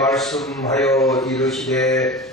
말씀하여 이르시되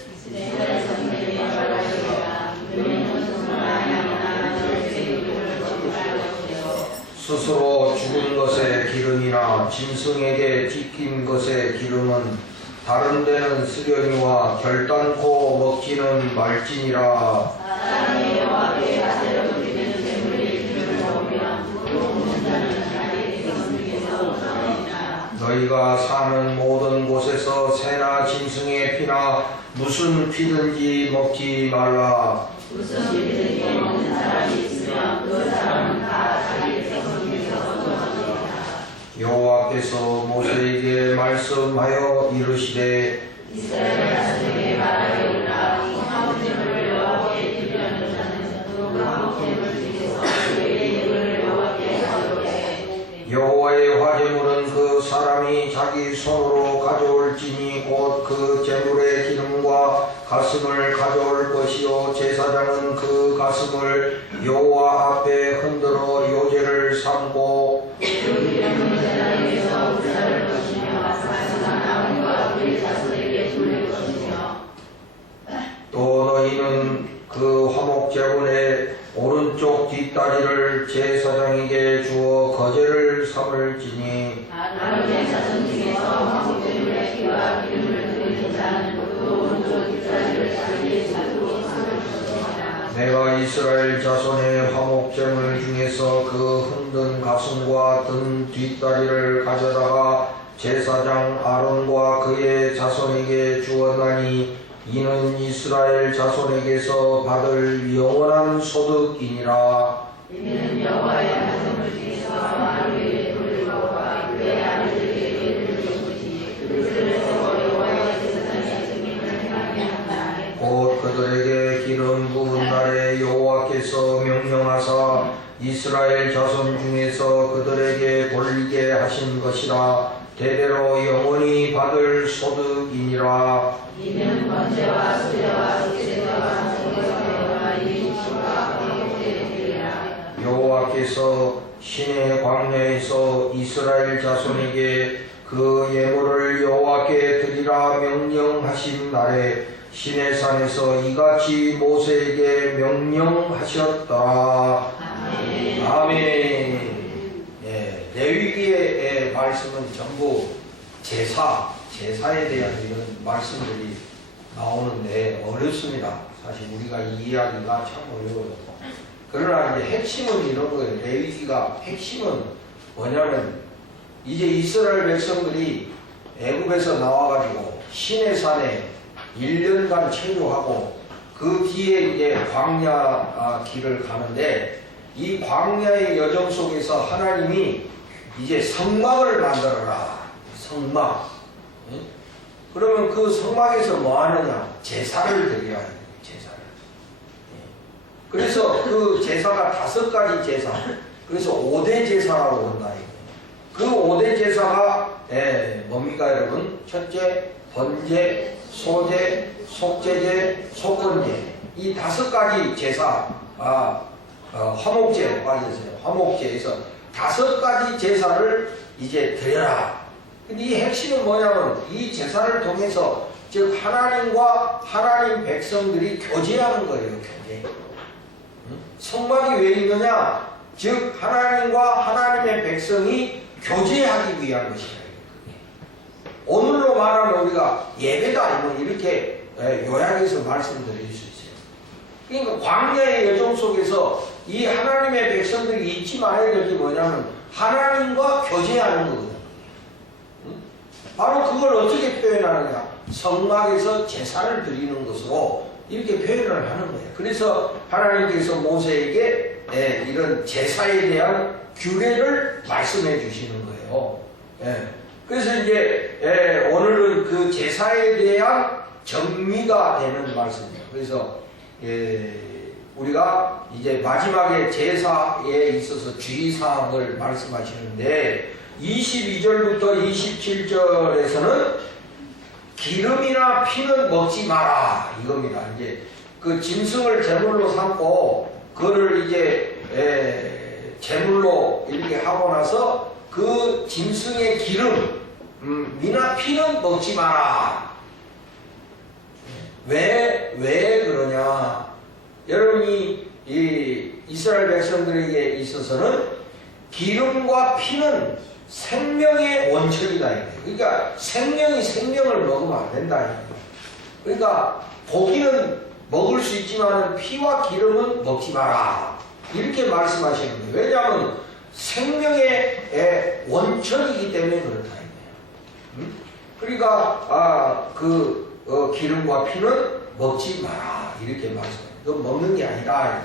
스스로 죽은 것의 기름이나 짐승에게 찢긴 것의 기름은 다른 데는 쓰려니와 결단코 먹지는 말지니라. 사람이 여호와께 자세로 드리는 제물이 기름을 먹으면 부끄러운 자는 자기 성중에서 없어지리라. 너희가 사는 모든 곳에서 새나 짐승의 피나 무슨 피든지 먹지 말라. 무슨 피든지 먹는 사람이 있으면 그 사람은 다 자기 성중에서 없어지리라. 여호와께서 모세에게 말씀하여 이르시되 이스라엘 자손에게 말하여라. 화목제물을 여호와께 드리려는 자는 그 화목제물 중에서 그의 이름을 여호와께 하도록 여호와의 화제물은 그 사람이 자기 손으로 가져올지니 곧 그 제물의 기름과 가슴을 가져올 것이요 제사장은 그 가슴을 여호와 앞에 흔들어 요제를 삼고 또 너희는 그 화목제물의 오른쪽 뒷다리를 제사장에게 주어 거제를 삼을지니 아론의 자손 중에서 화목제물의 피와 기름을 드리는 자는 그 오른쪽 뒷다리를 자기의 손으로 삼을 것이니라. 내가 이스라엘 자손의 화목제물 중에서 그 흔든 가슴과 든 뒷다리를 가져다가 제사장 아론과 그의 자손에게 주었나니 이는 이스라엘 자손에게서 받을 영원한 소득이니라. 이는 여호와의 하성을 중에서 아론에게 돌려와 그의 아들에게 드릴 것이지 그들에서 여호와의 제사장의 증인을 행하게 한다. 곧 그들에게 기름 부은 날에 여호와께서 명령하사 이스라엘 자손 중에서 그들에게 돌리게 하신 것이라. 대대로 영원히 받을 소득이니라. 이는 번제와 수제와 속죄제와 성결제와 이민식과 화목제물이라. 여호와께서 시내 광야에서 이스라엘 자손에게 그 예물을 여호와께 드리라 명령하신 날에 시내산에서 이같이 모세에게 명령하셨다. 아멘. 아멘. 예, 레위기의 말씀은 전부 제사에 대한 이런 말씀들이 나오는데 어렵습니다. 사실 우리가 이해하기가 참 어려워요. 그러나 이제 핵심은 이런 거예요. 레위기가 핵심은 뭐냐면 이제 이스라엘 백성들이 애굽에서 나와가지고 시내산에 1년간 체류하고 그 뒤에 이제 광야 길을 가는데 이 광야의 여정 속에서 하나님이 이제 성막을 만들어라. 성막. 그러면 그 성막에서 뭐 하느냐? 제사를 드려야 해요. 제사를. 그래서 그 제사가 5가지 제사. 그래서 5대 제사라고 한다. 그 5대 제사가 뭡니까 여러분? 첫째, 번제, 소제, 속제제, 속건제. 이 5가지 제사. 화목제 빠졌어요. 화목제에서 5가지 제사를 이제 드려라. 근데 이 핵심은 뭐냐면 이 제사를 통해서 즉 하나님과 하나님 백성들이 교제하는 거예요. 교제. 성막이 왜 있느냐? 즉 하나님과 하나님의 백성이 교제하기 위한 것이에요. 오늘로 말하면 우리가 예배다 이렇게 요약해서 말씀드릴 수 있어요. 그러니까 광야의 여정 속에서 이 하나님의 백성들이 잊지 말아야 될 게 뭐냐면 하나님과 교제하는 거거든요. 바로 그걸 어떻게 표현하느냐? 성막에서 제사를 드리는 것으로 이렇게 표현을 하는 거예요. 그래서 하나님께서 모세에게 이런 제사에 대한 규례를 말씀해 주시는 거예요. 그래서 이제 오늘은 그 제사에 대한 정리가 되는 말씀이에요. 그래서 우리가 이제 마지막에 제사에 있어서 주의사항을 말씀하시는데 22절부터 27절에서는 기름이나 피는 먹지 마라 이겁니다. 이제 그 짐승을 제물로 삼고 그거를 이제 제물로 이렇게 하고 나서 그 짐승의 기름 미나 피는 먹지 마라. 왜 그러냐? 여러분이 이 이스라엘 백성들에게 있어서는 기름과 피는 생명의 원천이다. 그러니까 생명을 먹으면 안 된다. 그러니까 고기는 먹을 수 있지만 피와 기름은 먹지 마라. 이렇게 말씀하시는 거예요. 왜냐하면 생명의 원천이기 때문에 그렇다. 그러니까 기름과 피는 먹지 마라. 이렇게 말씀해요. 그건 먹는 게 아니다.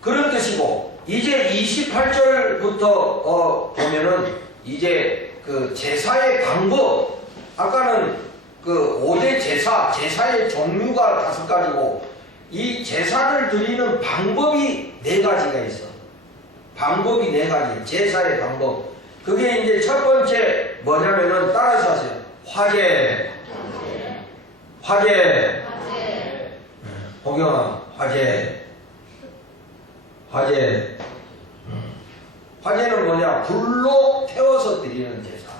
그런 뜻이고, 이제 28절부터 보면은 이제 그 제사의 방법, 아까는 그 5대 제사의 종류가 5가지고 이 제사를 드리는 방법이 4가지가 있어. 방법이 4가지. 제사의 방법. 그게 이제 첫 번째 뭐냐면은 따라서 하세요. 화제. 호경아, 화제. 화제는 뭐냐? 불로 태워서 드리는 제사.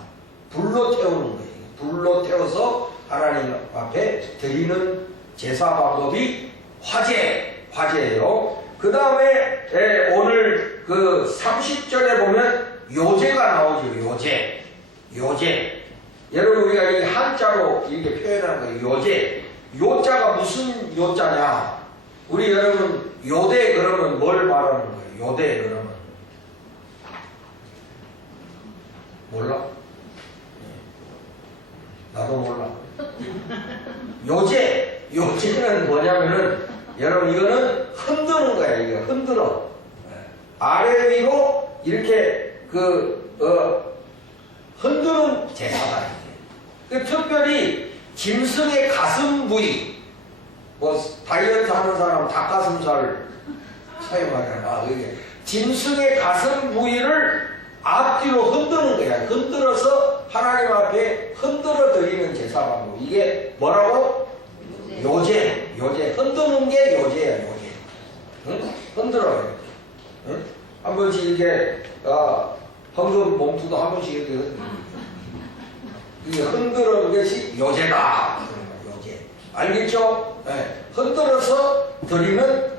불로 태우는 거예요. 불로 태워서 하나님 앞에 드리는 제사 방법이 화제예요. 그 다음에 오늘 그 30절에 보면 요제가 나오죠. 요제. 여러분 우리가 이 한자로 이렇게 표현하는 거예요. 요제. 요자가 무슨 요자냐? 우리 여러분 요대 그러면 뭘 말하는 거예요? 요대 그러면 몰라? 나도 몰라. 요제는 뭐냐면은 여러분 이거는 흔드는 거야. 이거 흔들어. 아래 위로 이렇게 흔드는 제사다. 특별히 짐승의 가슴 부위, 뭐 다이어트 하는 사람 닭가슴살 사용하잖아. 이게 짐승의 가슴 부위를 앞뒤로 흔드는 거야. 흔들어서 하나님 앞에 흔들어 드리는 제사 방법. 이게 뭐라고? 요제. 흔드는 게 요제야. 응? 흔들어요. 응? 한 번씩 이게 헌금 봉투도 한 번씩 이렇게 흔드는 것이 요제다. 요제. 알겠죠? 네. 흔들어서 드리는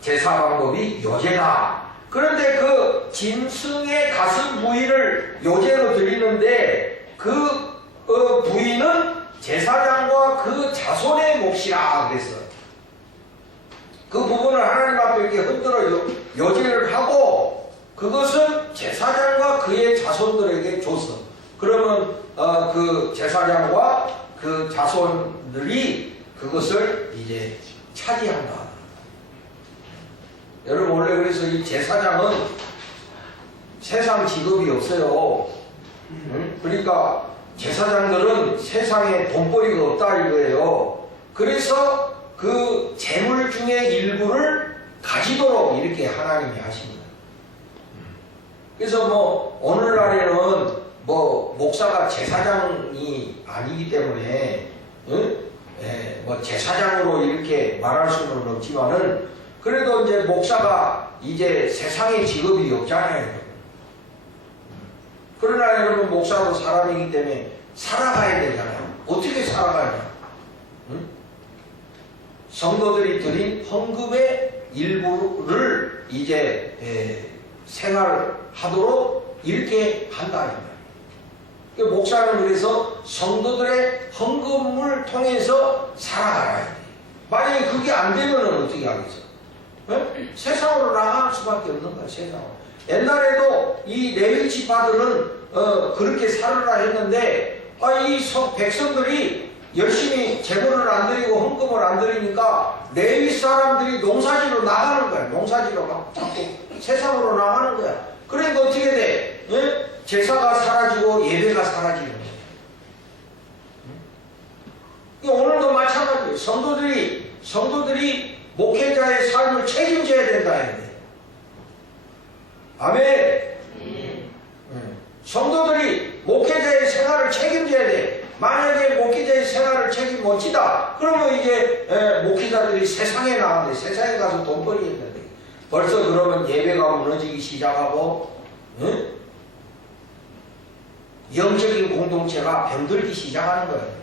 제사 방법이 요제다. 그런데 그 짐승의 가슴 부위를 요제로 드리는데 그 부위는 제사장과 그 자손의 몫이라 그랬어요. 그 부분을 하나님 앞에 이렇게 흔들어 요제를 하고 그것은 제사장과 그의 자손들에게 줬어. 그러면 그 제사장과 그 자손들이 그것을 이제 차지한다. 여러분 원래 그래서 이 제사장은 세상 직업이 없어요. 응? 그러니까 제사장들은 세상에 돈벌이가 없다 이거예요. 그래서 그 재물 중에 일부를 가지도록 이렇게 하나님이 하십니다. 그래서 뭐 오늘날에는 뭐 목사가 제사장이 아니기 때문에 뭐 제사장으로 이렇게 말할 수는 없지만은 그래도 이제 목사가 이제 세상에 직업이 없잖아요. 그러나 여러분 목사도 사람이기 때문에 살아가야 되잖아요. 어떻게 살아가냐? 성도들이 드린 헌금의 일부를 이제 생활하도록 이렇게 한다. 목사는 그래서 성도들의 헌금을 통해서 살아가야 돼. 만약에 그게 안 되면 어떻게 하겠어? 네? 세상으로 나갈 수밖에 없는 거야. 세상으로. 옛날에도 이 레위 지파들은 그렇게 살으라 했는데 이 백성들이 열심히 제물을 안 드리고 헌금을 안 드리니까 레위 사람들이 농사지로 나가는 거야. 농사지로 막 자꾸 세상으로 나가는 거야. 그러니까 어떻게 돼? 네? 제사가 사라지고 예배가 사라지는 거예요. 오늘도 마찬가지예요. 성도들이 목회자의 삶을 책임져야 된다. 아멘. 성도들이 목회자의 생활을 책임져야 돼. 만약에 목회자의 생활을 책임 못 지다. 그러면 이제 목회자들이 세상에 나가는데 세상에 가서 돈벌이 했는데 벌써 그러면 예배가 무너지기 시작하고 영적인 공동체가 병들기 시작하는 거예요.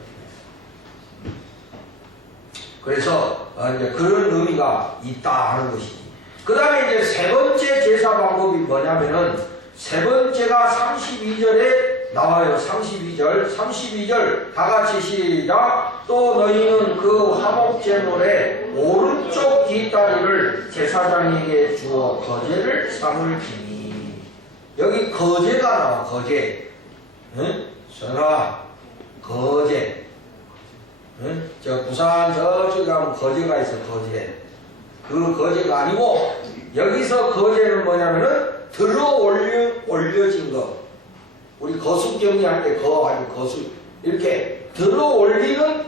그래서 이제 그런 의미가 있다 하는 것이지. 그 다음에 이제 세 번째 제사 방법이 뭐냐면은, 세 번째가 32절에 나와요. 32절 다 같이 시작. 또 너희는 그 화목제물의 오른쪽 뒷다리를 제사장에게 주어 거제를 삼을지니. 여기 거제가 나와. 거제. 응? 설아 거제. 응? 저 부산 저쪽에 가면 거제가 있어. 거제. 그 거제가 아니고, 여기서 거제는 뭐냐면은 들어 올려진 거. 우리 거수 정리할 때 거하고 거수 이렇게 들어 올리는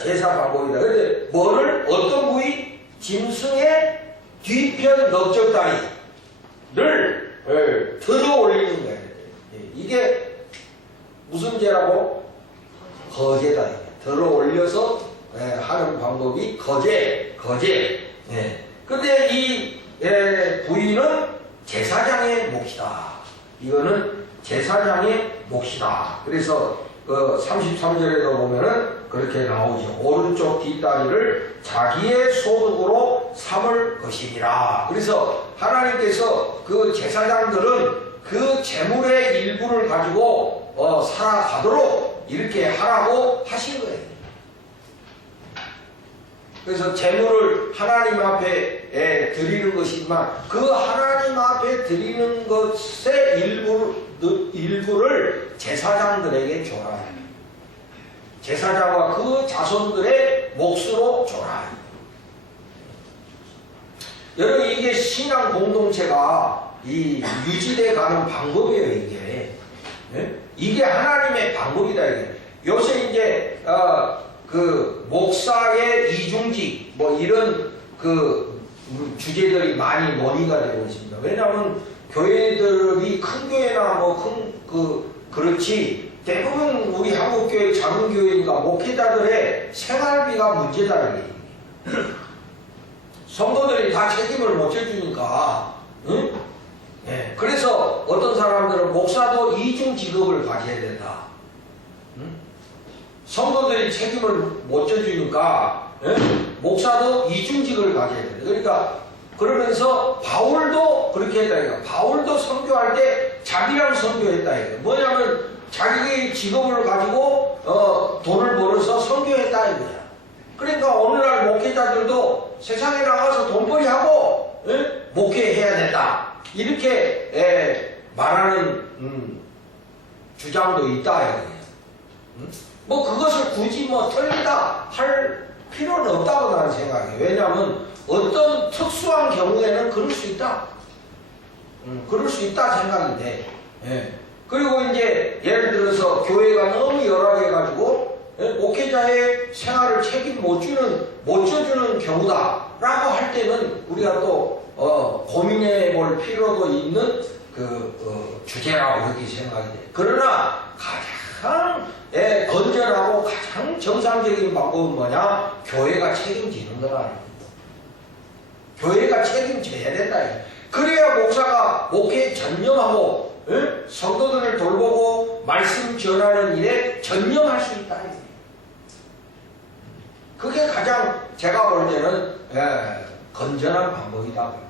제사 방법이다. 그런데 뭐를, 어떤 부위? 짐승의 뒤편 넓적다리를 들어 올리는 거예요. 이게 무슨 제라고? 거제다. 들어 올려서 하는 방법이 거제. 근데 이 부위는 제사장의 몫이다. 이거는 제사장의 몫이다. 그래서 그 33절에도 보면은 그렇게 나오죠. 오른쪽 뒷다리를 자기의 소득으로 삼을 것이니라. 그래서 하나님께서 그 제사장들은 그 재물의 일부를 가지고 살아가도록 이렇게 하라고 하신 거예요. 그래서 재물을 하나님 앞에 드리는 것이지만, 그 하나님 앞에 드리는 것의 일부를 제사장들에게 줘라. 제사장과 그 자손들의 몫으로 줘라. 여러분, 이게 신앙 공동체가 유지돼 가는 방법이에요. 이게 하나님의 방법이다. 이게. 요새 이제 그 목사의 이중직 뭐 이런 그 주제들이 많이 논의가 되고 있습니다. 왜냐하면 교회들이 큰 교회나 그렇지, 대부분 우리 한국교회 작은 교회니까 목회자들의 생활비가 문제다. 성도들이 다 책임을 못 져주니까, 응? 네. 그래서 어떤 사람들은 목사도 이중 직업을 가져야 된다. 성도들이 책임을 못 져주니까 목사도 이중직을 가져야 돼요. 그러니까 그러면서 바울도 그렇게 했다 이거. 바울도 선교할 때 자기랑 선교했다 이거. 뭐냐면 자기의 직업을 가지고 돈을 벌어서 선교했다 이거야. 그러니까 오늘날 목회자들도 세상에 나가서 돈벌이 하고 목회해야 된다. 이렇게 말하는 주장도 있다 이거예요. 뭐 그것을 굳이 틀리다 할 필요는 없다고 나는 생각해요. 왜냐하면 어떤 특수한 경우에는 그럴 수 있다. 그럴 수 있다 생각이 돼. 그리고 이제 예를 들어서 교회가 너무 열악해가지고 목회자의 생활을 책임 못 져주는 경우다 라고 할 때는 우리가 또 고민해 볼 필요도 있는 주제라고 그렇게 생각이 돼. 그러나 가장 건전하고 가장 정상적인 방법은 뭐냐? 교회가 책임지는 거다. 교회가 책임져야 된다. 그래야 목사가 목회에 전념하고 성도들을 돌보고 말씀 전하는 일에 전념할 수 있다. 그게 가장 제가 볼 때는 건전한 방법이다.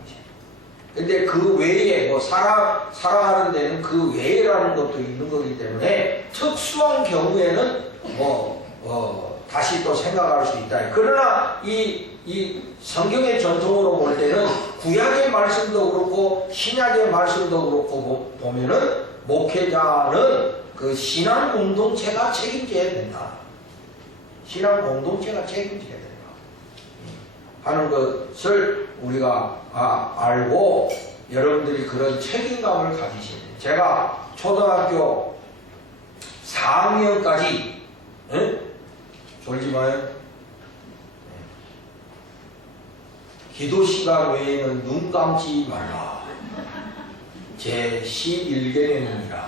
근데 그 외에 살아가는 데는 그 외라는 것도 있는 거기 때문에 특수한 경우에는 다시 또 생각할 수 있다. 그러나 이 성경의 전통으로 볼 때는 구약의 말씀도 그렇고 신약의 말씀도 그렇고 보면은 목회자는 그 신앙 공동체가 책임져야 된다. 신앙 공동체가 책임져야 된다 하는 것을 우리가 알고 여러분들이 그런 책임감을 가지셔야 돼요. 제가 초등학교 4학년까지 졸지 마요. 기도 시간 외에는 눈 감지 말라. 제 11개념입니다.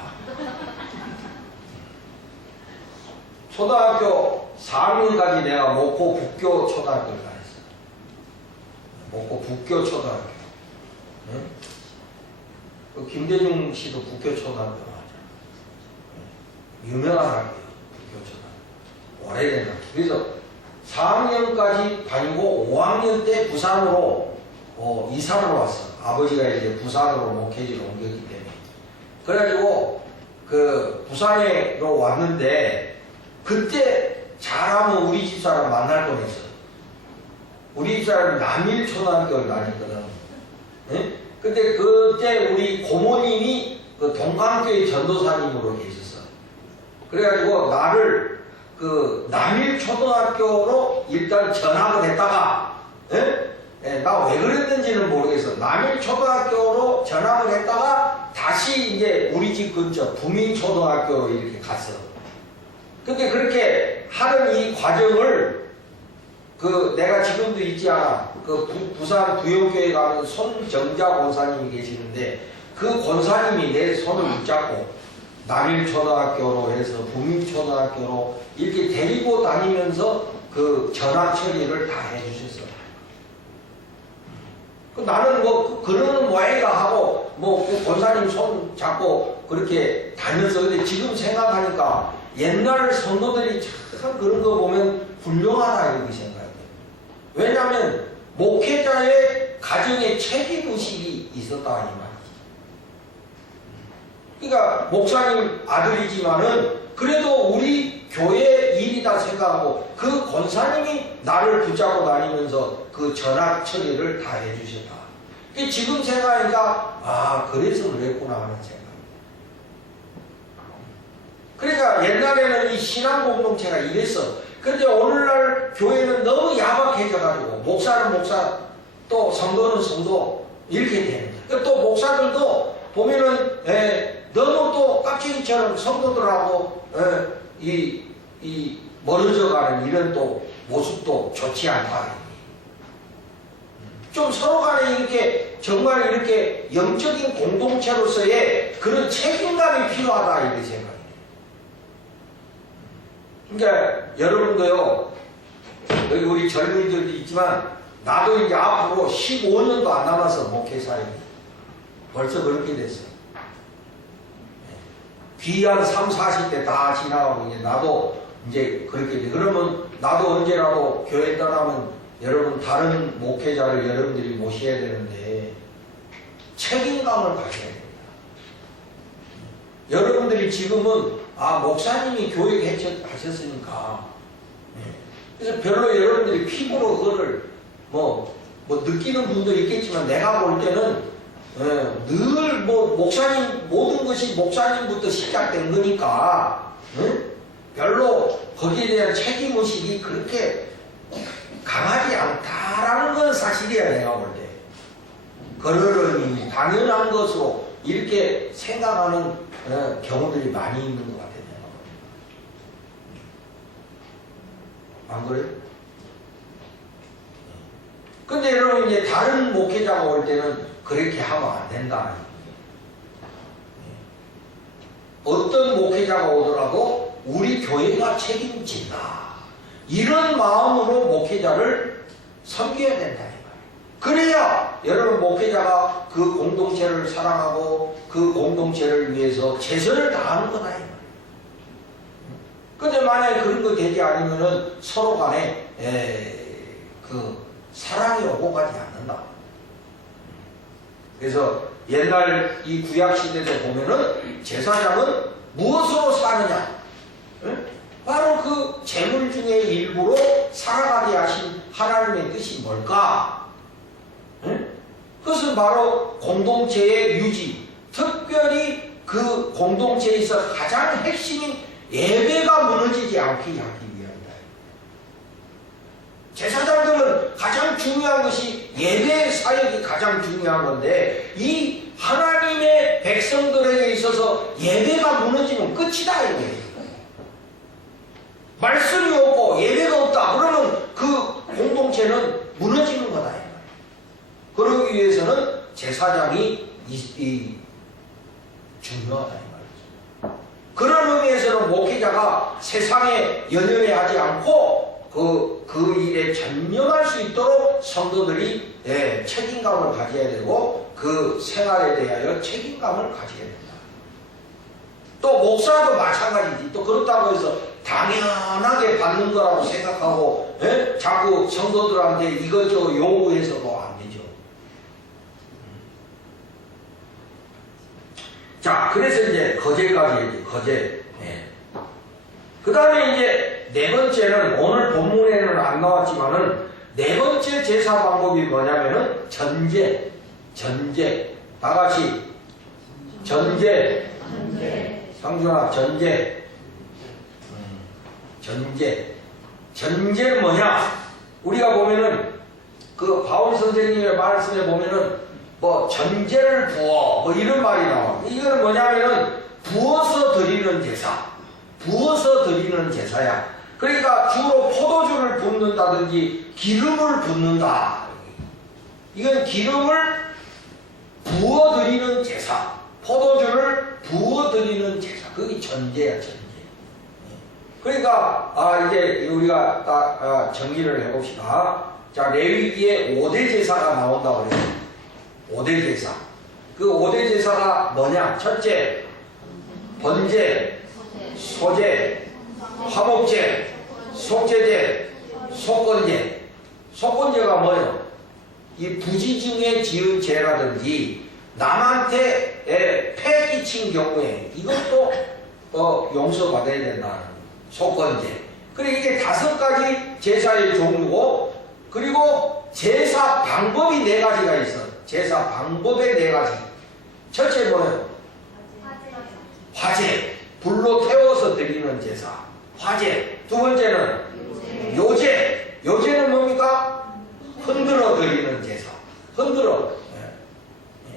초등학교 4학년까지 내가 목포 북교 초등학교를 다녔어요. 목포 북교 초등학교. 김대중 씨도 북교 초등학교 나왔잖아요. 유명한 학교예요. 교초등. 오래된 학교. 그래서 4학년까지 다니고 5학년 때 부산으로 이사를 왔어. 아버지가 이제 부산으로 목회지로 옮겼기 때문에. 그래가지고 그 부산으로 왔는데 그때 잘하면 우리 집사람 만날 뻔했어. 우리 집사람이 남일초등학교를 다녔거든. 네? 근데 그때 우리 고모님이 그 동강교회 전도사님으로 계셨어. 그래가지고 나를 그 남일초등학교로 일단 전학을 했다가, 나 왜 그랬는지는 모르겠어. 남일초등학교로 전학을 했다가 다시 이제 우리 집 근처 부민초등학교로 이렇게 갔어. 근데 그렇게 하는 이 과정을 그 내가 지금도 있지 않아. 그 부산 부영교회 가면 손정자 권사님이 계시는데 그 권사님이 내 손을 붙잡고 남일초등학교로 해서 부민초등학교로 이렇게 데리고 다니면서 그 전학 처리를 다 해주셨어. 나는 뭐 그러는 모양이가 하고 그 권사님 손 잡고 그렇게 다녔어. 근데 지금 생각하니까 옛날 성도들이 참 그런 거 보면 훌륭하다 이렇게 생각해요. 왜냐하면 목회자의 가정에 책임의식이 있었다 이 말이지. 그러니까 목사님 아들이지만은 그래도 우리 교회 일이다 생각하고 그 권사님이 나를 붙잡고 다니면서 그 전학 처리를 다 해주셨다. 지금 생각하니까 그래서 그랬구나 하는 생각. 그러니까 옛날에는 이 신앙 공동체가 이랬어. 그런데 오늘날 교회는 너무 야박해져가지고 목사는 목사 또 성도는 성도 이렇게 되는 거야. 또 목사들도 보면은 너무 또 깍쟁이처럼 성도들하고 이 멀어져가는 이런 또 모습도 좋지 않다. 좀 서로 간에 이렇게 정말 이렇게 영적인 공동체로서의 그런 책임감이 필요하다 이렇게 생각해요. 그러니까 여러분도요, 여기 우리 젊은이들도 있지만 나도 이제 앞으로 15년도 안 남아서 목회사에 벌써 그렇게 됐어요. 귀한 3, 40대 다 지나가고 이제 나도 이제 그렇게 돼. 그러면 나도 언제라도 교회 떠나면 여러분 다른 목회자를 여러분들이 모셔야 되는데 책임감을 가져야 됩니다. 여러분들이 지금은 목사님이 교육하셨으니까 그래서 별로 여러분들이 피부로 그거를 뭐 느끼는 분도 있겠지만 내가 볼 때는 늘 목사님 모든 것이 목사님부터 시작된 거니까 별로 거기에 대한 책임의식이 그렇게 강하지 않다라는 건 사실이야. 내가 볼 때 그러려니 당연한 것으로 이렇게 생각하는 경우들이 많이 있는 것 같아요. 안 그래요? 근데 여러분 이제 다른 목회자가 올 때는 그렇게 하면 안 된다. 어떤 목회자가 오더라도 우리 교회가 책임진다. 이런 마음으로 목회자를 섬겨야 된다. 그래야 여러분 목회자가 그 공동체를 사랑하고 그 공동체를 위해서 최선을 다하는 거다. 근데 만약에 그런 거 되지 않으면은 서로 간에 그 사랑이 오고 가지 않는다. 그래서 옛날 이 구약 시대에 보면은 제사장은 무엇으로 사느냐? 바로 그 재물 중에 일부로 살아가게 하신 하나님의 뜻이 뭘까? 그것은 바로 공동체의 유지, 특별히 그 공동체에서 가장 핵심인 예배가 무너지지 않게 하기 위함이다. 제사장들은 가장 중요한 것이 예배 사역이 가장 중요한 건데 이 하나님의 백성들에게 있어서 예배가 무너지면 끝이다 이거예요. 말씀이 없고 예배가 없다 그러면 그 공동체는 무너지는 거다. 그러기 위해서는 제사장이 중요하다 이 말이죠. 그런 의미에서는 목회자가 세상에 연연해 않고 그 일에 전념할 수 있도록 성도들이 책임감을 가져야 되고 그 생활에 대하여 책임감을 가져야 된다. 또 목사도 마찬가지지. 또 그렇다고 해서 당연하게 받는 거라고 생각하고 자꾸 성도들한테 이것저것 요구해서도 안 되죠. 자, 그래서 이제 거제까지 이제 거제. 그 다음에 이제 네 번째는 오늘 본문에는 안 나왔지만은 네 번째 제사 방법이 뭐냐면은 전제. 다 같이 전제. 상준아, 전제. 전제는 뭐냐? 우리가 보면은 그 바울 선생님의 말씀에 보면은 뭐 전제를 부어 뭐 이런 말이 나와. 이거는 뭐냐면은 부어서 드리는 제사. 부어서 드리는 제사야. 그러니까 주로 포도주를 붓는다든지 기름을 붓는다. 이건 기름을 부어 드리는 제사. 포도주를 부어 드리는 제사. 그게 전제야, 전제. 그러니까 이제 우리가 딱 정리를 해봅시다. 자, 레위기에 5대 제사가 나온다고 그래요. 5대 제사. 그 5대 제사가 뭐냐? 첫째, 번제, 소제, 화목제, 속제제, 속건제. 속건제가 뭐예요? 이 부지중에 지은 죄라든지 남한테 폐 끼친 경우에 이것도 용서받아야 된다는 속건제. 그리고 이게 5가지 제사의 종류고, 그리고 제사 방법이 4가지가 있어. 제사 방법의 4가지. 첫째 뭐예요? 화제. 불로 태워서 드리는 제사. 화제. 두 번째는 요제. 요제는 뭡니까? 흔들어 드리는 제사. 흔들어.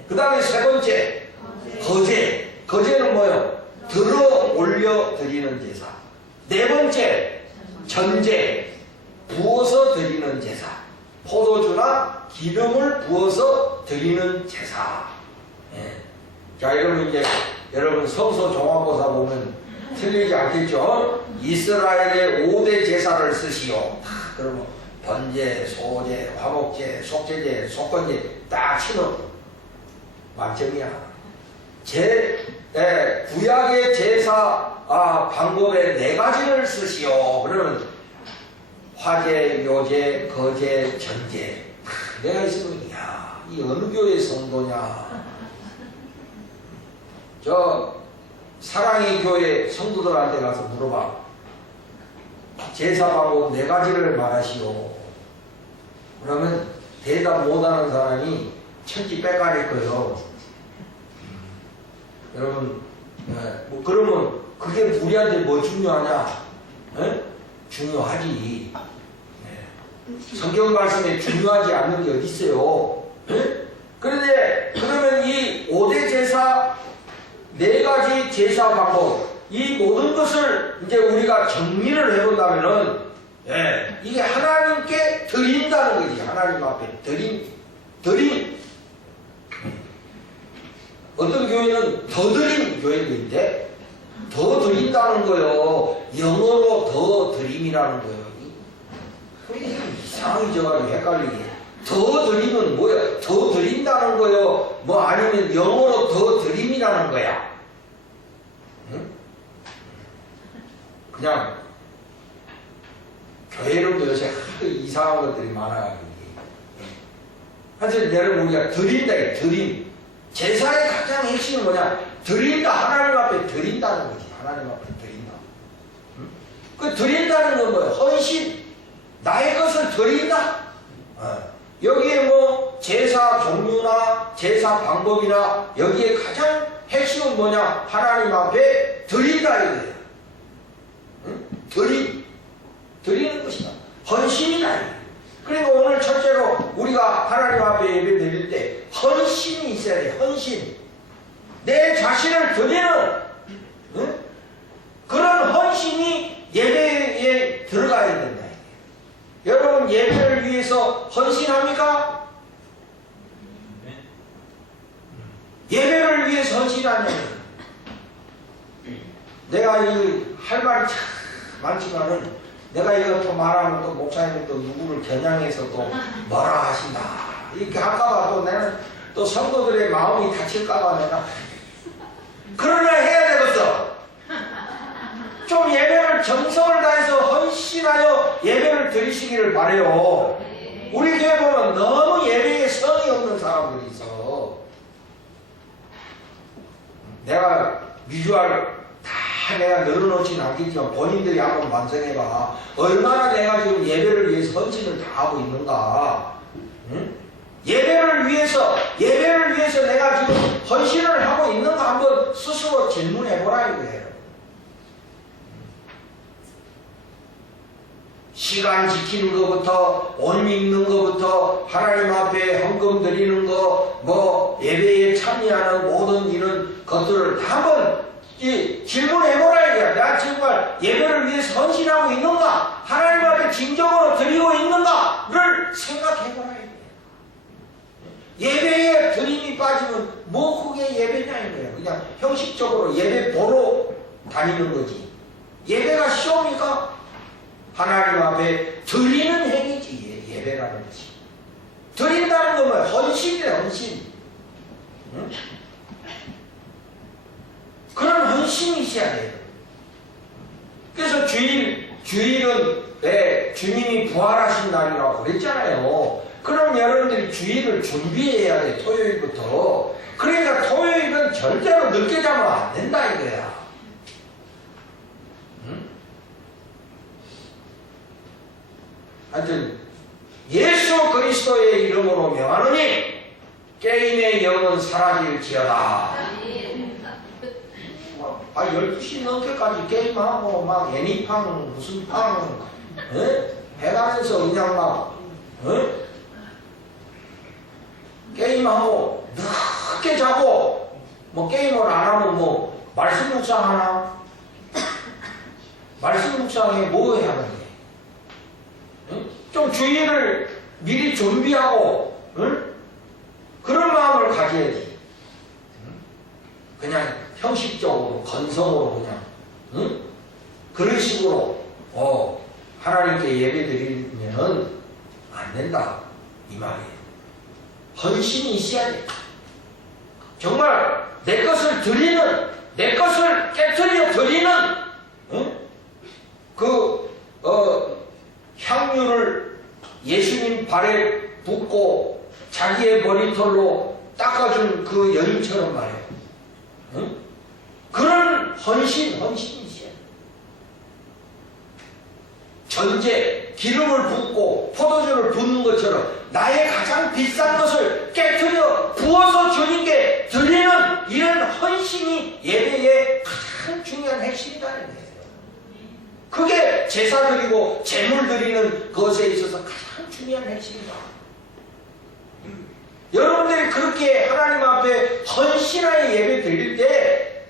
그 다음에 세 번째 거제. 거제는 뭐예요? 들어 올려 드리는 제사. 네 번째 전제. 부어서 드리는 제사. 포도주나 기름을 부어서 드리는 제사. 자, 여러분 성서 종합고사 보면 틀리지 않겠죠? 이스라엘의 5대 제사를 쓰시오. 그러면 번제, 소제, 화목제, 속제제, 속건제 딱 치면 만점이야. 구약의 제사 방법의 4가지를 쓰시오. 그러면 화제, 요제, 거제, 전제. 내가 있으면 야, 이 어느 교회 성도냐. 저 사랑의 교회 성도들한테 가서 물어봐. 제사 방법 4가지를 말하시오. 그러면 대답 못하는 사람이 천지 빽깔일 거예요. 여러분, 뭐 그러면 그게 우리한테 뭐 중요하냐? 중요하지. 성경 말씀에 중요하지 않는 게 어디 있어요? 그런데 그러면 이 5대 제사 4가지 제사 방법, 이 모든 것을 이제 우리가 정리를 해본다면은 이게 하나님께 드린다는 거지. 하나님 앞에 드림. 어떤 교회는 더 드림 교회도 있대. 더 드린다는 거요. 영어로 더 드림이라는 거요. 이상하게 저가지고 헷갈리게. 더 드리면 뭐야? 더 드린다는 거요? 뭐 아니면 영어로 더 드림이라는 거야? 응? 그냥 교회로도 요새 하도 이상한 것들이 많아가지고. 하여튼 여러분, 우리가 드린다. 드림. 제사의 가장 핵심은 뭐냐? 드린다. 하나님 앞에 드린다는 거지. 하나님 앞에 드린다. 응? 그 드린다는 건 뭐야? 헌신. 나의 것을 드린다. 여기에 뭐 제사 종류나 제사 방법이나 여기에 가장 핵심은 뭐냐? 하나님 앞에 드린다 이거예요. 응? 드리는 것이다. 헌신이다. 그러니까 오늘 첫째로 우리가 하나님 앞에 예배 드릴 때 헌신이 있어야 돼. 헌신. 내 자신을 드리는 그런 헌신이 예배에 들어가야 된다. 여러분, 예배를 위해서 헌신합니까? 예배를 위해서 헌신하냐? 내가 할 말이 참 많지만은 내가 이것도 말하면 또 목사님이 또 누구를 겨냥해서 또 뭐라 하신다 이렇게 할까봐 또 내가 또 성도들의 마음이 다칠까봐 내가 그러나 해야 되겠어. 좀 예배를 정성을 다해서 헌신하여 예배를 드리시기를 바래요. 우리 교회 보면 너무 예배에 성의 없는 사람들이 있어. 내가 비주얼 다 내가 늘어놓지는 않겠지만 본인들이 한번 반성해봐. 얼마나 내가 지금 예배를 위해서 헌신을 다 하고 있는가. 응? 예배를 위해서 내가 지금 헌신을 하고 있는가 한번 스스로 질문해보라 이거예요. 시간 지키는 것부터, 옷 입는 것부터, 하나님 앞에 헌금 드리는 거, 뭐 예배에 참여하는 모든 이런 것들을 다 한번 질문해보라 이거야. 내가 정말 예배를 위해서 헌신하고 있는가? 하나님 앞에 진정으로 드리고 있는가를 생각해보라 이거야. 예배에 드림이 빠지면 뭐 그게 예배냐 이거야. 그냥 형식적으로 예배 보러 다니는 거지. 예배가 쇼입니까? 하나님 앞에 드리는 행위지. 예배라는 것이 드린다는 거면 헌신이래. 헌신. 응? 그런 헌신이 있어야 돼요. 그래서 주일은 주님이 부활하신 날이라고 그랬잖아요. 그럼 여러분들이 주일을 준비해야 돼. 토요일부터. 그러니까 토요일은 절대로 늦게 자면 안 된다 이거야. 하여튼 예수 그리스도의 이름으로 명하노니 게임의 영은 사라질지어다. 12시 넘게까지 게임하고 막 애니팡 무슨 팡 해가면서 그냥 막 게임하고 늦게 자고 뭐 게임을 안 하면 뭐 말씀 묵상하나? 말씀 묵상에 뭐 해야 하는데? 좀 주의를 미리 준비하고 그런 마음을 가져야지. 그냥 형식적으로 건성으로 그냥 그런 식으로 하나님께 예배 드리면은 안 된다 이 말이에요. 헌신이 있어야 돼. 정말 내 것을 드리는, 내 것을 깨트려 드리는 향유를 예수님 발에 붓고 자기의 머리털로 닦아준 그 여인처럼 말이에요. 그런 헌신이 있어요. 전제, 기름을 붓고 포도주를 붓는 것처럼 나의 가장 비싼 것을 깨트려 부어서 주님께 드리는 이런 헌신이 예배의 가장 중요한 핵심이라는 거예요. 그게 제사 드리고 제물 드리는 것에 있어서 가장 중요한 핵심이다. 여러분들이 그렇게 하나님 앞에 헌신하여 예배 드릴 때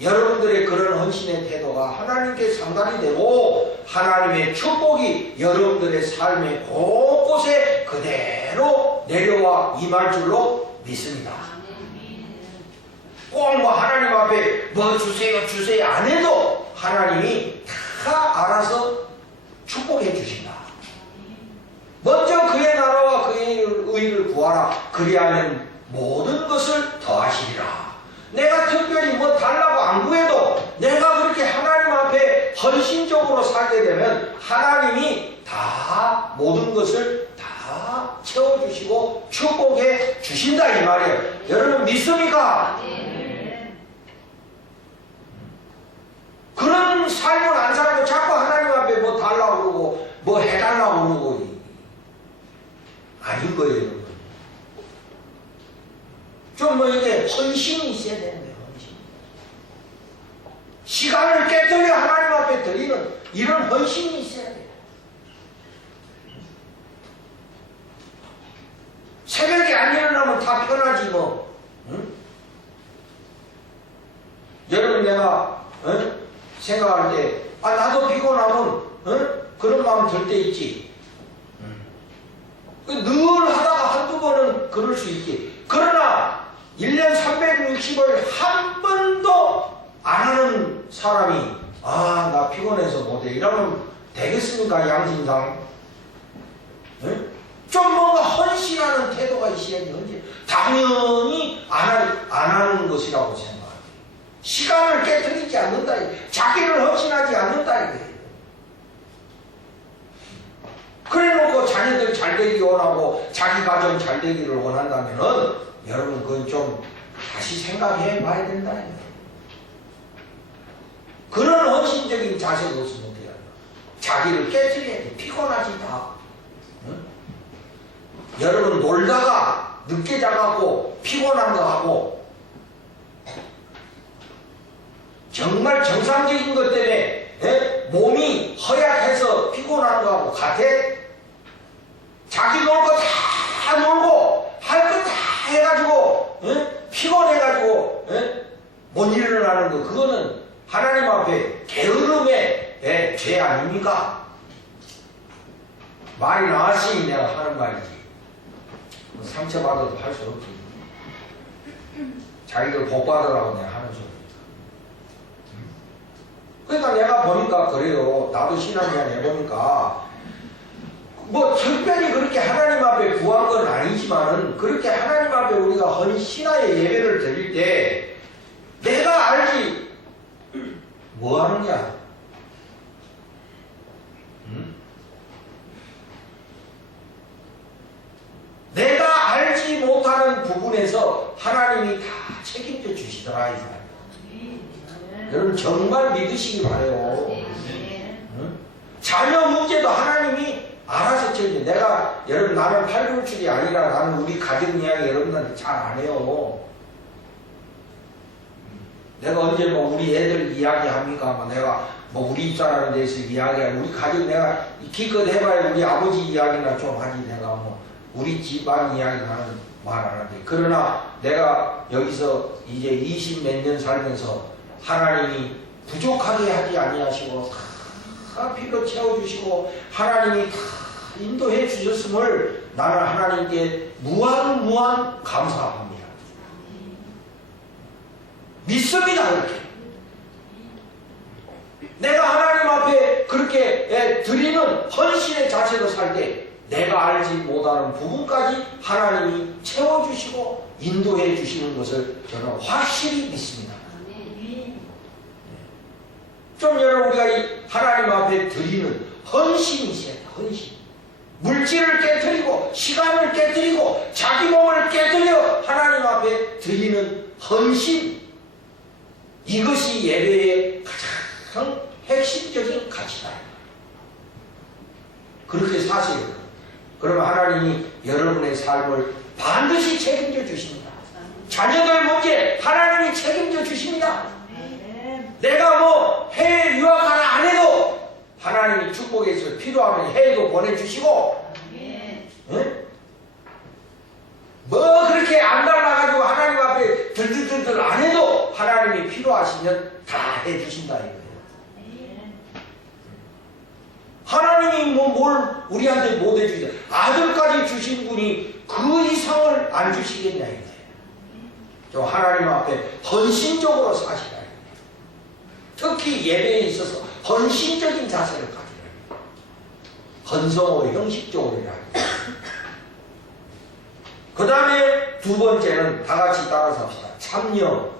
여러분들의 그런 헌신의 태도가 하나님께 상달이 되고 하나님의 축복이 여러분들의 삶의 곳곳에 그대로 내려와 임할 줄로 믿습니다. 꼭 뭐 하나님 앞에 뭐 주세요 안 해도 하나님이 다 알아서 축복해 주신다. 먼저 그의 나라와 그의 의를 구하라. 그리하면 모든 것을 더하시리라. 내가 특별히 뭐 달라고 안 구해도 내가 그렇게 하나님 앞에 헌신적으로 살게 되면 하나님이 다 모든 것을 다 채워주시고 축복해 주신다 이 말이에요. 여러분 믿습니까? 그런 삶을 안 살고 자꾸 하나님 앞에 뭐 달라고 그러고 뭐 해달라고 그러고 아닌 거예요. 여러분. 좀 뭐 이게 헌신이 있어야 되는 거예요. 헌신. 시간을 깨뜨려 하나님 앞에 드리는 이런 헌신이 있어야 돼요. 새벽에 안 일어나면 다 편하지 뭐. 응? 여러분 내가 생각할 때 나도 피곤하면 그런 마음 들 때 있지. 늘 하다가 한두 번은 그럴 수 있지. 그러나 1년 360을 한 번도 안 하는 사람이 나 피곤해서 못해 이러면 되겠습니까? 양심상 좀 뭔가 헌신하는 태도가 있어야지. 당연히 안 하는 것이라고 생각합니다. 시간을 깨뜨리지 않는다. 자기를 헌신하지 않는다. 이거예요. 그래놓고 자녀들 잘 되기 원하고 자기 가정 잘 되기를 원한다면은 여러분 그건 좀 다시 생각해 봐야 된다. 그런 헌신적인 자세가 없으면 어떻게 할까? 자기를 깨뜨려야 돼. 피곤하지 다. 응? 여러분 놀다가 늦게 자갖고 피곤한 거 하고 정말 정상적인 것 때문에 몸이 허약해서 피곤한 거하고 같아? 자기 놀 거 다 놀고 할 거 다 해가지고 피곤해가지고 못 일어나는 거 그거는 하나님 앞에 게으름의 죄 아닙니까? 말이 나왔으니 내가 하는 말이지. 상처받아도 할 수 없지. 자기들 복 받으라고 내가 하는 소리. 그러니까 내가 보니까 그래요. 나도 신앙생활 해보니까 뭐 특별히 그렇게 하나님 앞에 구한 건 아니지만은 그렇게 하나님 앞에 우리가 헌신하여 예배를 드릴 때 내가 알지 뭐 하느냐? 내가 알지 못하는 부분에서 하나님이 다 책임져 주시더라 이 사람. 여러분 정말 믿으시기 바래요. 자녀 문제도 하나님이 알아서 책임져. 내가 여러분 나는 팔불출이 아니라 나는 우리 가족 이야기 여러분한테 잘 안 해요. 내가 언제 뭐 우리 애들 이야기합니까? 뭐 내가 뭐 우리 집사람에 대해서 이야기해. 우리 가족 내가 기껏 해봐야 우리 아버지 이야기나 좀 하지. 내가 뭐 우리 집안 이야기 나는 말 안 하는데. 그러나 내가 여기서 이제 20 몇 년 살면서 하나님이 부족하게 하지 아니하시고 다 필로 채워주시고 하나님이 다 인도해 주셨음을 나는 하나님께 무한 감사합니다. 믿습니다. 그렇게 내가 하나님 앞에 그렇게 드리는 헌신의 자세로 살 때 내가 알지 못하는 부분까지 하나님이 채워주시고 인도해 주시는 것을 저는 확실히 믿습니다. 좀 여러분 우리가 이 하나님 앞에 드리는 헌신이 있어야 돼. 헌신. 물질을 깨뜨리고 시간을 깨뜨리고 자기 몸을 깨뜨려 하나님 앞에 드리는 헌신. 이것이 예배의 가장 핵심적인 가치다. 그렇게 사세요. 그러면 하나님이 여러분의 삶을 반드시 책임져 주십니다. 자녀들 문제 하나님이 책임져 주십니다. 내가 뭐 해외 유학하나 안 해도 하나님이 축복해서 필요하면 해외도 보내주시고 응? 뭐 그렇게 안 달라가지고 하나님 앞에 들들들들 안 해도 하나님이 필요하시면 다 해주신다 이거예요. 하나님이 뭐 뭘 우리한테 못 해주시냐. 아들까지 주신 분이 그 이상을 안 주시겠냐 이거예요. 좀 하나님 앞에 헌신적으로 사시라. 특히 예배에 있어서 헌신적인 자세를 가지라. 헌성으로 형식적으로 해라. 그 다음에 두 번째는 다 같이 따라서 합시다. 참여.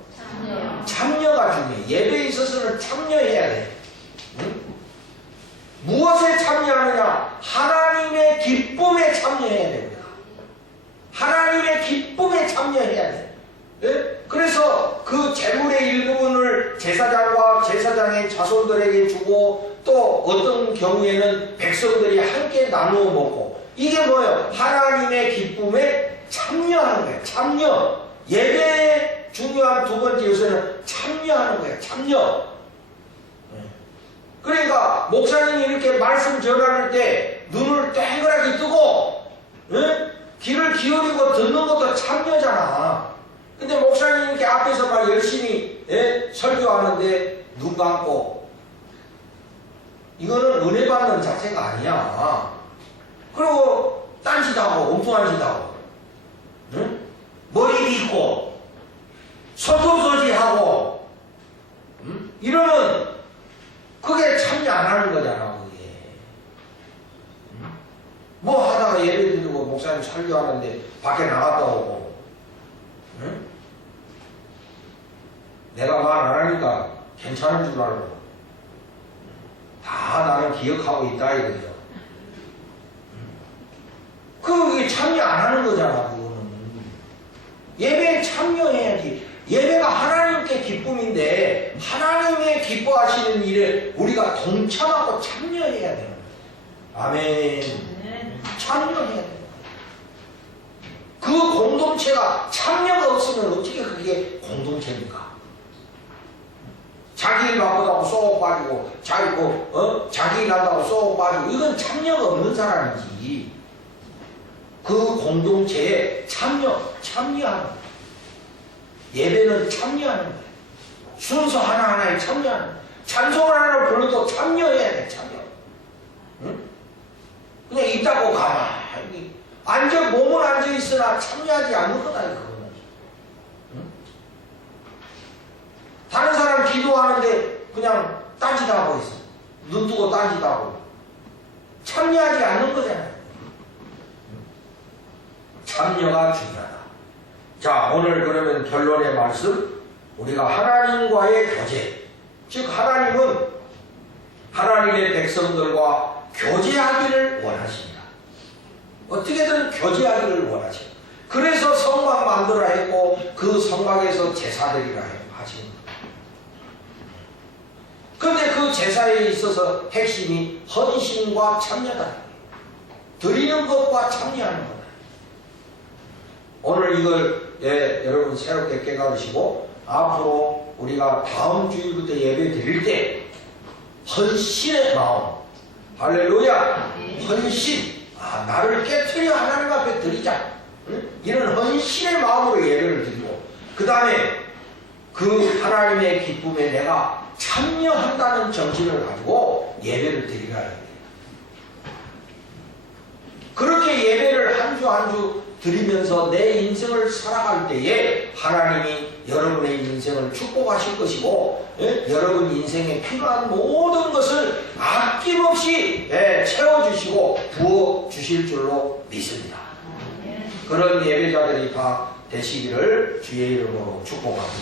참여가 중요해. 예배에 있어서는 참여해야 돼. 응? 무엇에 참여하느냐? 하나님의 기쁨에 참여해야 됩니다. 하나님의 기쁨에 참여해야 돼. 네? 그래서 그 재물의 일부분을 제사장과 제사장의 자손들에게 주고 또 어떤 경우에는 백성들이 함께 나누어 먹고 이게 뭐예요? 하나님의 기쁨에 참여하는 거예요. 참여. 예배의 중요한 두 번째 요소는 참여하는 거예요. 참여. 그러니까 목사님이 이렇게 말씀 전하는 때 눈을 땡그랗게 뜨고 귀를 기울이고 듣는 것도 참여잖아. 근데 목사님이 이렇게 앞에서 막 열심히 설교하는데 눈 감고 이거는 은혜 받는 자세가 아니야. 그리고 딴짓하고 엉뚱한 짓하고 머리 빗고 소톱소지하고 이러면 그게 참여 안 하는 거잖아. 그게 뭐 하다가 예배 드리고 목사님 설교하는데 밖에 나갔다 오고 내가 말 안 하니까 괜찮은 줄 알고 다 나는 기억하고 있다 이거죠. 그게 참여 안 하는 거잖아. 그거는 예배에 참여해야지. 예배가 하나님께 기쁨인데 하나님의 기뻐하시는 일에 우리가 동참하고 참여해야 되는 거예요. 아멘. 참여해야 되는 거예요. 그 공동체가 참여가 없으면 어떻게 그게 공동체입니까? 자기 일 바쁘다고 쏙 빠지고 자기 일 한다고 쏙 빠지고 이건 참여가 없는 사람이지. 그 공동체에 참여하는 거예요. 예배는 참여하는 거예요. 순서 하나하나에 참여하는 거예요. 찬송을 하나 불러도 참여해야 돼. 참여. 응? 그냥 있다고 가만히 몸은 앉아있으나 참여하지 않는 거다 이거는. 응? 다른 사람 기도하는데 그냥 딴짓하고 있어. 눈 뜨고 딴짓하고 참여하지 않는 거잖아요. 참여가 중요하다. 자, 오늘 그러면 결론의 말씀, 우리가 하나님과의 교제, 즉 하나님은 하나님의 백성들과 교제하기를 원하십니다. 어떻게든 교제하기를 원하십니다. 그래서 성막 만들어야 했고 그 성막에서 제사드리라 하십니다. 그런데 그 제사에 있어서 핵심이 헌신과 참여다. 드리는 것과 참여하는 것. 오늘 이걸 여러분 새롭게 깨달으시고 앞으로 우리가 다음 주일부터 예배 드릴 때 헌신의 마음, 할렐루야, 헌신, 나를 깨트려 하나님 앞에 드리자, 이런 헌신의 마음으로 예배를 드리고 그 다음에 그 하나님의 기쁨에 내가 참여한다는 정신을 가지고 예배를 드리라 해야 돼요. 그렇게 예배를 한 주 한 주 드리면서 내 인생을 살아갈 때에 하나님이 여러분의 인생을 축복하실 것이고 여러분 인생에 필요한 모든 것을 아낌없이 채워주시고 부어주실 줄로 믿습니다. 그런 예배자들이 다 되시기를 주의 이름으로 축복합니다.